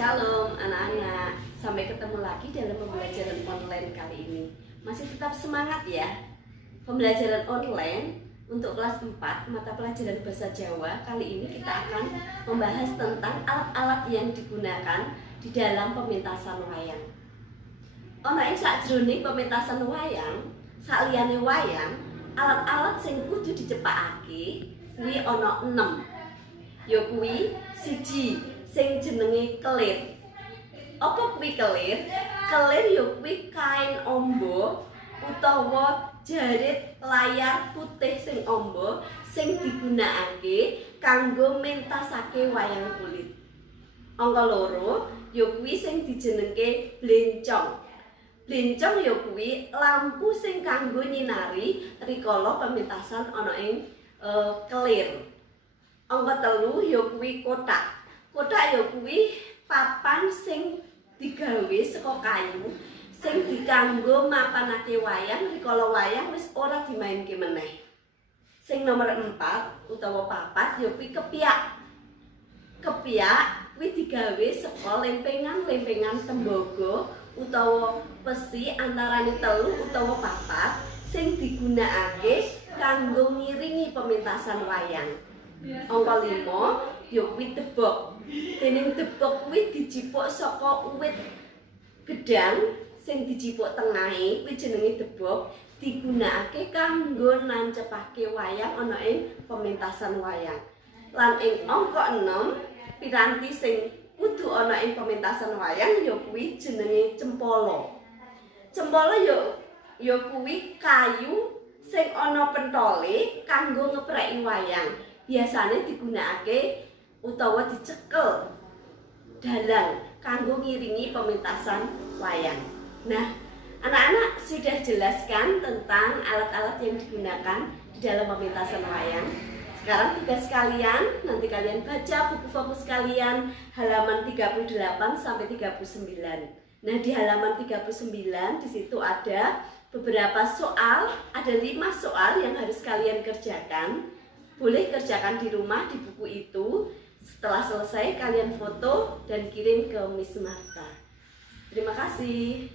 Shalom anak-anak, sampai ketemu lagi dalam pembelajaran online kali ini. Masih tetap semangat ya. Pembelajaran online untuk kelas 4 mata pelajaran bahasa Jawa. Kali ini kita akan membahas tentang alat-alat yang digunakan di dalam pementasan wayang. Ana ing sakjroning pementasan wayang, saliyane wayang, alat-alat sing kudu dicepakake kuwi ana 6. Ya kuwi siji sing jenenge kelir. Apa kuwi kelir? Kelir ya kuwi kain ombo utawa jarit layar putih sing ombo sing digunakake kanggo mentasake wayang kulit. Angka loro ya kuwi sing dijenengke blencong. Blencong ya kuwi lampu sing kanggo nyinari rikala pementasan ana ing kelir. Angka telu ya kuwi kotak. Kotak ya kuwi papan sing digawe saka kayu sing dikanggo mapanake wayang rikala wayang wis ora dimainke meneh. Sing nomor 4 utawa papat ya kuwi kepiak. Kepiak kuwi digawe saka lempengan-lempengan tembaga utawa besi antarane 3 utawa 4 sing digunakake kanggo ngiringi pementasan wayang. Angka 5 ya kuwi debok. Dening debok kuwi dijipuk saka uwit gedang sing dijipuk tengahe kuwi jenenge debok, digunakake kanggo nancepake wayang ana ing pementasan wayang. Lan ing angka 6 piranti sing kudu ana ing pementasan wayang ya kuwi jenenge cempala. Cempala ya kuwi kayu sing ana pentole kanggo ngepreki wayang. Biasane digunakake utawa dicekel dalang kanggo ngiringi pementasan wayang. Nah, anak-anak sudah jelaskan tentang alat-alat yang digunakan di dalam pementasan wayang. Sekarang tugas kalian, nanti kalian baca buku fokus kalian halaman 38 sampai 39. Nah, di halaman 39 di situ ada beberapa soal, ada 5 soal yang harus kalian kerjakan. Boleh kerjakan di rumah di buku itu. Setelah selesai kalian foto dan kirim ke Miss Marta. Terima kasih.